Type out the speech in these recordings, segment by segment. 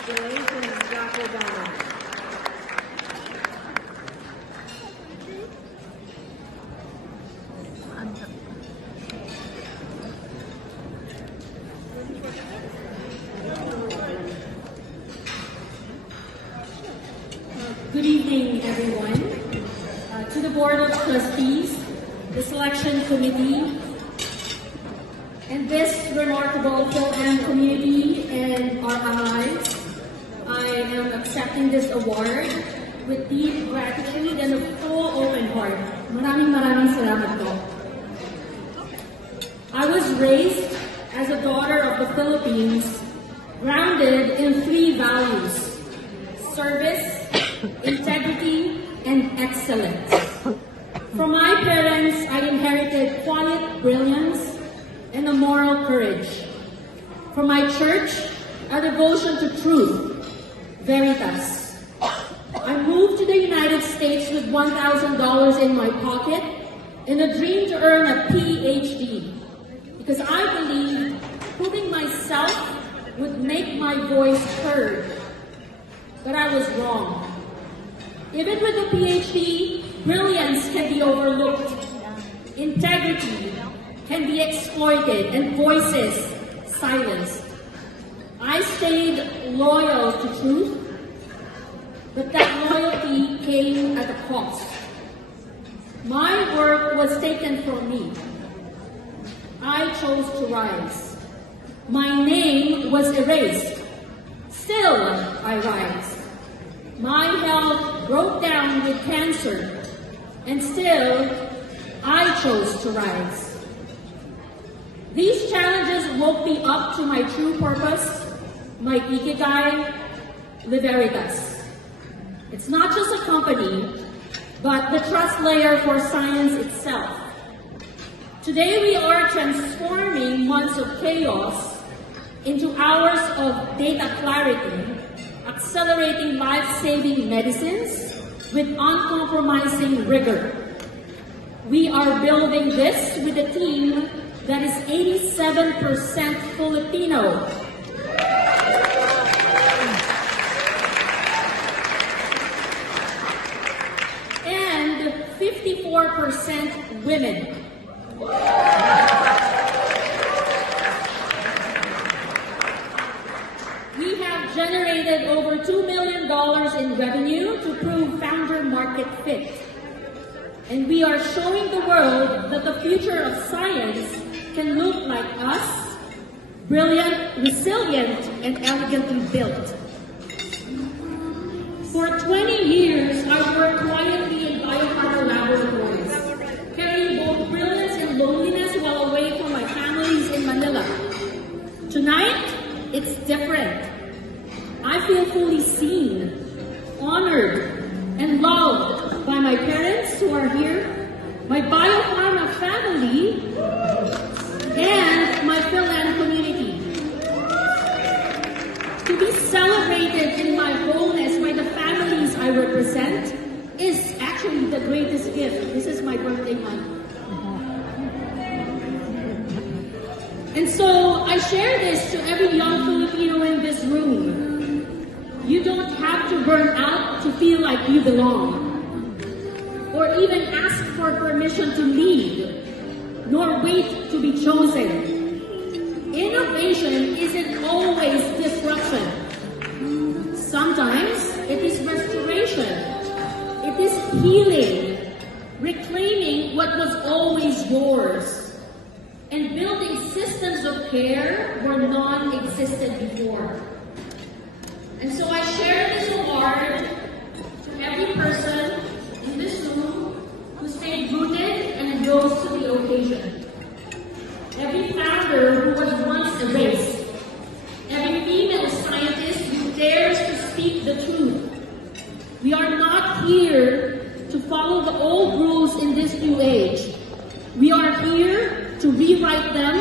Congratulations, Dr. Donna. Good evening, everyone. To the Board of Trustees, the Selection Committee, and this remarkable Phil-Am community and our allies, I am accepting this award with deep gratitude and a full open heart. Maraming salamat po. I was raised as a daughter of the Philippines, grounded in 3 values: service, integrity, and excellence. From my parents, I inherited quiet brilliance and a moral courage. From my church, a devotion to truth, Veritas. I moved to the United States with $1,000 in my pocket and a dream to earn a PhD because I believed proving myself would make my voice heard. But I was wrong. Even with a PhD, brilliance can be overlooked. Integrity can be exploited and voices silenced. I stayed loyal to truth, but that loyalty came at a cost. My work was taken from me. I chose to rise. My name was erased. Still, I rise. My health broke down with cancer, and still, I chose to rise. These challenges woke me up to my true purpose, my ikigai, Veritas. It's not just a company, but the trust layer for science itself. Today we are transforming months of chaos into hours of data clarity, accelerating life-saving medicines with uncompromising rigor. We are building this with a team that is 87% Filipino. And 54% women. We have generated over $2 million in revenue to prove founder market fit. And we are showing the world that the future of science can look like us, brilliant, resilient, and elegantly built. For 20 years, I've worked quietly in biopharma laboratories, carrying both brilliance and loneliness while away from my families in Manila. Tonight, it's different. I feel fully seen, honored, and loved by my parents who are here, my biopharma family, and my Phil-Am community. To be celebrated in my wholeness by the families I represent is actually the greatest gift. This is my birthday month. And so I share this to every young Filipino in this room. You don't have to burn out to feel like you belong, or even ask for permission to lead, nor wait to be chosen. Innovation isn't always disruption. Sometimes it is restoration. It is healing, reclaiming what was always yours, and building systems of care where none existed before. And so I share this award to every person in this room who stayed rooted and rose to the occasion. Every founder who was once erased. Every female scientist who dares to speak the truth. We are not here to follow the old rules in this new age. We are here to rewrite them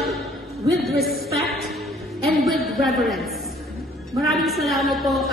with respect and with reverence. Maraming salamat po.